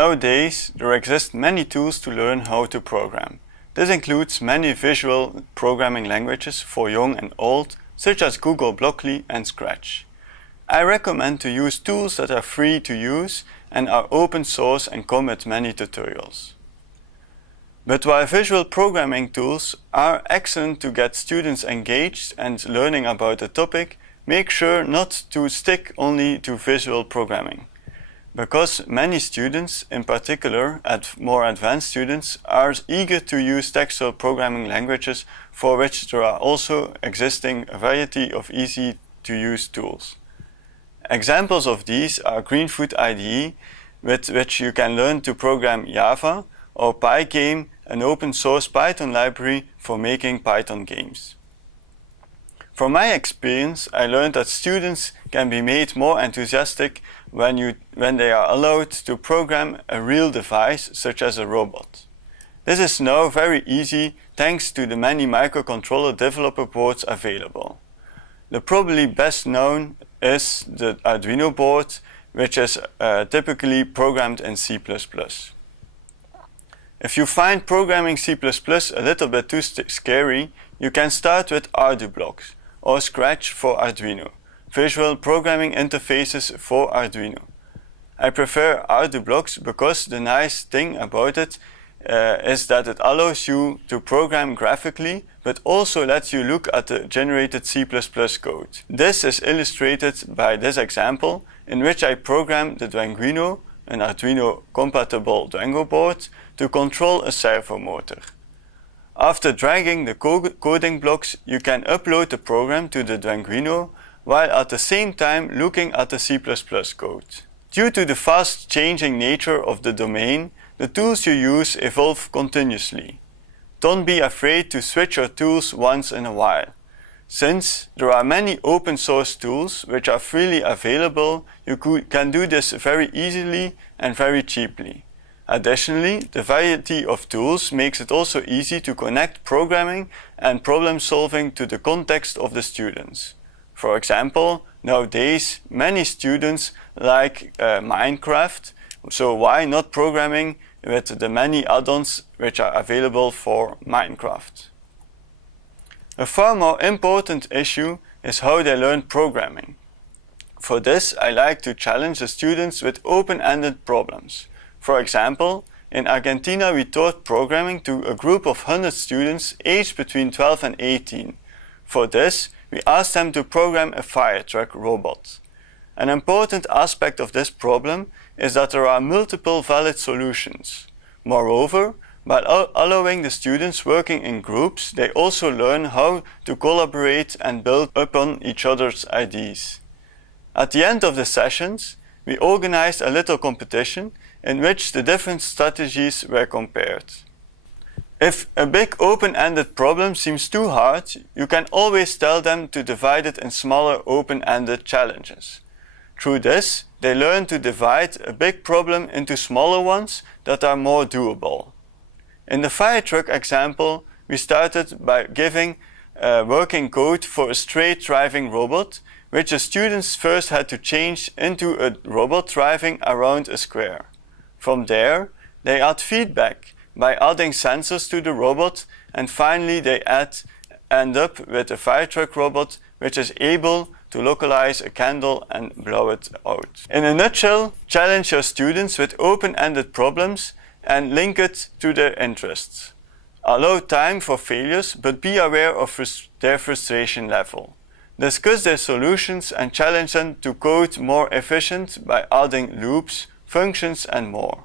Nowadays, there exist many tools to learn how to program. This includes many visual programming languages for young and old, such as Google Blockly and Scratch. I recommend to use tools that are free to use and are open source and come with many tutorials. But while visual programming tools are excellent to get students engaged and learning about the topic, make sure not to stick only to visual programming. Because many students, in particular more advanced students, are eager to use textual programming languages for which there are also existing a variety of easy-to-use tools. Examples of these are Greenfoot IDE, with which you can learn to program Java, or Pygame, an open-source Python library for making Python games. From my experience, I learned that students can be made more enthusiastic when they are allowed to program a real device, such as a robot. This is now very easy thanks to the many microcontroller developer boards available. The probably best known is the Arduino board, which is typically programmed in C++. If you find programming C++ a little bit too scary, you can start with Ardublocks or Scratch for Arduino, visual programming interfaces for Arduino. I prefer Ardublocks because the nice thing about it is that it allows you to program graphically, but also lets you look at the generated C++ code. This is illustrated by this example, in which I programmed the Arduino, an Arduino-compatible Duango board, to control a servo motor. After dragging the coding blocks, you can upload the program to the Arduino, while at the same time looking at the C++ code. Due to the fast-changing nature of the domain, the tools you use evolve continuously. Don't be afraid to switch your tools once in a while. Since there are many open source tools which are freely available, you can do this very easily and very cheaply. Additionally, the variety of tools makes it also easy to connect programming and problem solving to the context of the students. For example, nowadays many students like Minecraft, so why not programming with the many add-ons which are available for Minecraft? A far more important issue is how they learn programming. For this, I like to challenge the students with open-ended problems. For example, in Argentina we taught programming to a group of 100 students aged between 12 and 18. For this, we asked them to program a fire truck robot. An important aspect of this problem is that there are multiple valid solutions. Moreover, by allowing the students working in groups, they also learn how to collaborate and build upon each other's ideas. At the end of the sessions, we organized a little competition in which the different strategies were compared. If a big open-ended problem seems too hard, you can always tell them to divide it in smaller open-ended challenges. Through this, they learn to divide a big problem into smaller ones that are more doable. In the fire truck example, we started by giving working code for a straight driving robot, which the students first had to change into a robot driving around a square. From there, they add feedback by adding sensors to the robot, and finally they end up with a fire truck robot which is able to localize a candle and blow it out. In a nutshell, challenge your students with open-ended problems and link it to their interests. Allow time for failures, but be aware of their frustration level. Discuss their solutions and challenge them to code more efficient by adding loops, functions and more.